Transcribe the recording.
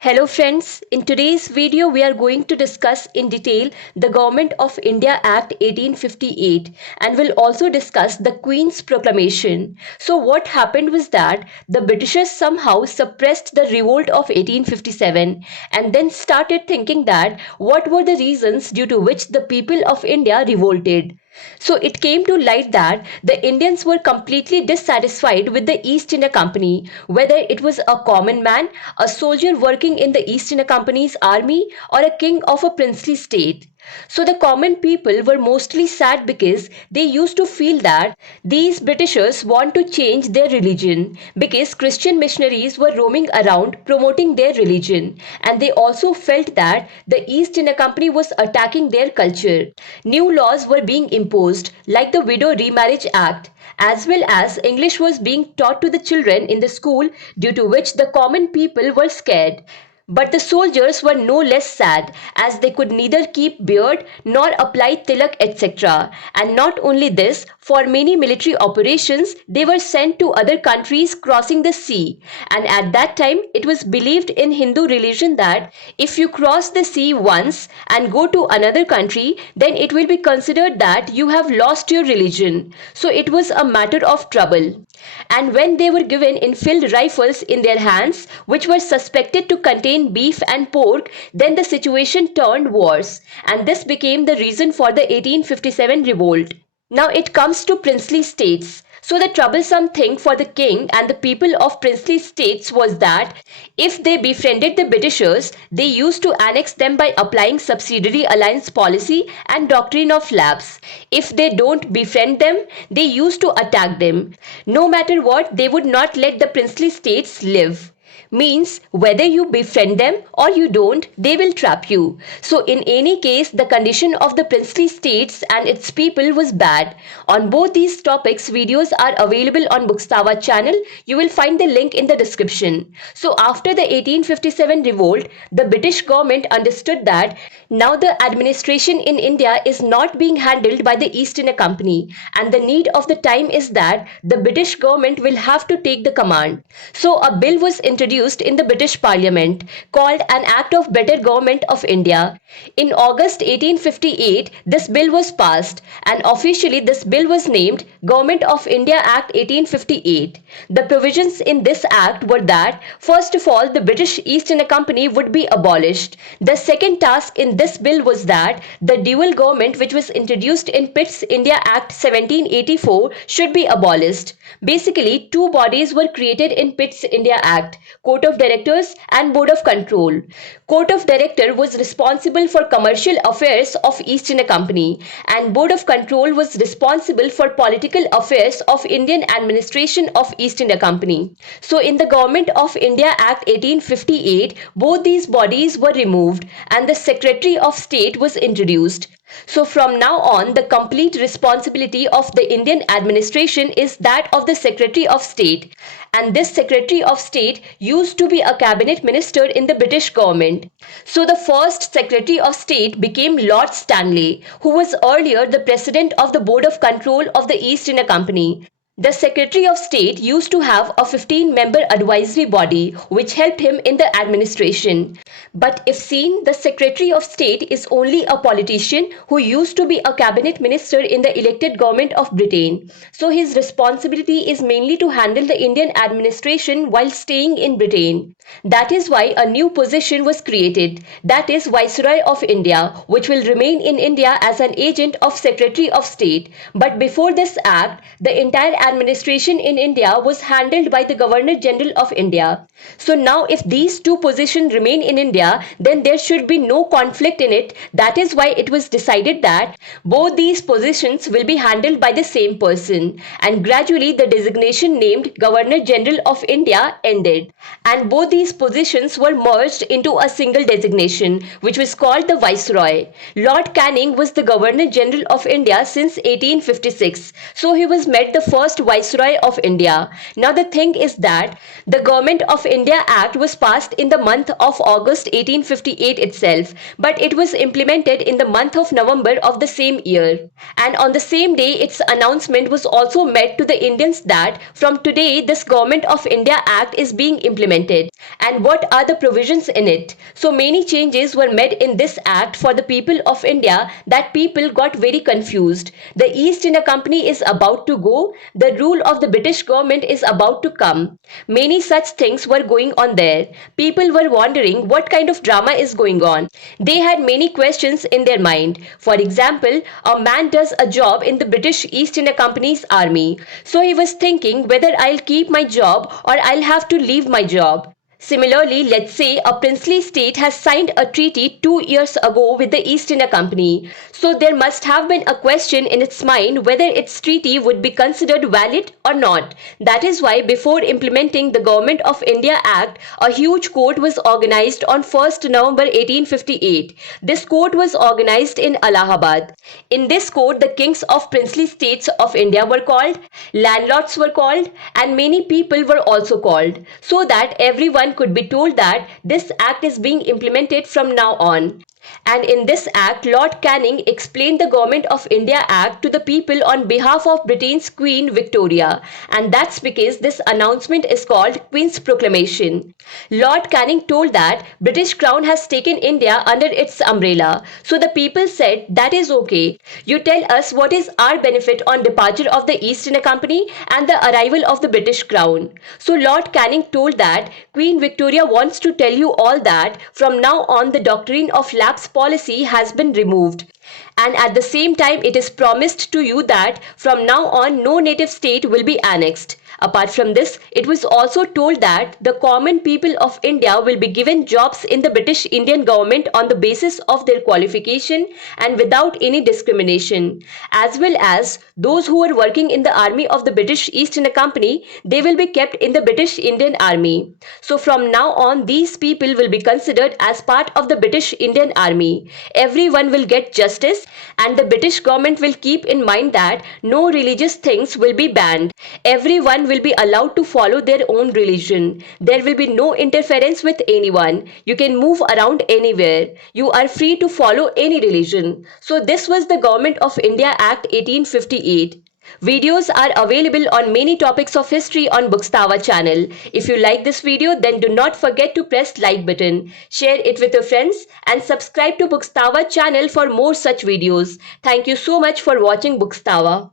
Hello friends, in today's video we are going to discuss in detail the Government of India Act 1858 and will also discuss the Queen's Proclamation. So what happened was that the Britishers somehow suppressed the revolt of 1857 and then started thinking that what were the reasons due to which the people of India revolted. So it came to light that the Indians were completely dissatisfied with the East India Company, whether it was a common man, a soldier working in the East India Company's army, or a king of a princely state. So the common people were mostly sad because they used to feel that these Britishers want to change their religion because Christian missionaries were roaming around promoting their religion, and they also felt that the East India Company was attacking their culture. New laws were being imposed like the Widow Remarriage Act, as well as English was being taught to the children in the school, due to which the common people were scared. But the soldiers were no less sad, as they could neither keep beard nor apply tilak, etc. And not only this, for many military operations they were sent to other countries crossing the sea. And at that time it was believed in Hindu religion that if you cross the sea once and go to another country, then it will be considered that you have lost your religion. So it was a matter of trouble. And when they were given infilled rifles in their hands, which were suspected to contain beef and pork, then the situation turned worse, and this became the reason for the 1857 revolt. Now it comes to princely states. So the troublesome thing for the king and the people of princely states was that if they befriended the Britishers, they used to annex them by applying subsidiary alliance policy and doctrine of lapse. If they don't befriend them, they used to attack them. No matter what, they would not let the princely states live. Means whether you befriend them or you don't, they will trap you. So in any case, the condition of the princely states and its people was bad. On both these topics, videos are available on Bookstava channel. You will find the link in the description. So after the 1857 revolt, the British government understood that now the administration in India is not being handled by the East India Company, and the need of the time is that the British government will have to take the command. So a bill was introduced in the British Parliament called an Act of Better Government of India. In August 1858, this bill was passed, and officially this bill was named Government of India Act 1858. The provisions in this act were that, first of all, the British East India Company would be abolished. The second task in this bill was that the dual government which was introduced in Pitt's India Act 1784 should be abolished. Basically, two bodies were created in Pitt's India Act: Court of Directors and Board of Control. Court of Director was responsible for commercial affairs of East India Company, and Board of Control was responsible for political affairs of Indian administration of East India Company. So in the Government of India Act 1858, both these bodies were removed and the Secretary of State was introduced. So from now on, the complete responsibility of the Indian administration is that of the Secretary of State. And this Secretary of State used to be a cabinet minister in the British government. So the first Secretary of State became Lord Stanley, who was earlier the President of the Board of Control of the East India Company. The Secretary of State used to have a 15-member advisory body which helped him in the administration. But if seen, the Secretary of State is only a politician who used to be a cabinet minister in the elected government of Britain. So his responsibility is mainly to handle the Indian administration while staying in Britain. That is why a new position was created, that is Viceroy of India, which will remain in India as an agent of Secretary of State. But before this act, the entire administration in India was handled by the Governor General of India. So now if these two positions remain in India, then there should be no conflict in it. That is why it was decided that both these positions will be handled by the same person. And gradually the designation named Governor General of India ended. And both these positions were merged into a single designation, which was called the Viceroy. Lord Canning was the Governor General of India since 1856. So he was made the first first Viceroy of India. Now the thing is that the Government of India Act was passed in the month of August 1858 itself, but it was implemented in the month of November of the same year. And on the same day, its announcement was also made to the Indians that from today this Government of India Act is being implemented. And what are the provisions in it? So many changes were made in this act for the people of India that people got very confused. The East India Company is about to go, the rule of the British government is about to come. Many such things were going on there. People were wondering what kind of drama is going on. They had many questions in their mind. For example, a man does a job in the British East India Company's army. So he was thinking whether I'll keep my job or I'll have to leave my job. Similarly, let's say a princely state has signed a treaty 2 years ago with the East India Company. So there must have been a question in its mind whether its treaty would be considered valid or not. That is why before implementing the Government of India Act, a huge court was organized on 1st November 1858. This court was organized in Allahabad. In this court, the kings of princely states of India were called, landlords were called, and many people were also called, so that everyone could be told that this act is being implemented from now on. And in this act, Lord Canning explained the Government of India Act to the people on behalf of Britain's Queen Victoria. And that's because this announcement is called Queen's Proclamation. Lord Canning told that British Crown has taken India under its umbrella. So the people said, that is okay. You tell us what is our benefit on departure of the East India Company and the arrival of the British Crown. So Lord Canning told that Queen Victoria wants to tell you all that from now on the doctrine of lapse policy has been removed. And at the same time, it is promised to you that from now on no native state will be annexed. Apart from this, it was also told that the common people of India will be given jobs in the British Indian government on the basis of their qualification and without any discrimination. As well as those who are working in the army of the British East India Company, they will be kept in the British Indian Army. So from now on, these people will be considered as part of the British Indian Army. Everyone will get justice, and the British government will keep in mind that no religious things will be banned. Everyone will be allowed to follow their own religion. There will be no interference with anyone. You can move around anywhere. You are free to follow any religion. So this was the Government of India Act 1858. Videos are available on many topics of history on Bookstawa channel. If you like this video, then do not forget to press like button, share it with your friends and subscribe to Bookstawa channel for more such videos. Thank you so much for watching Bookstawa.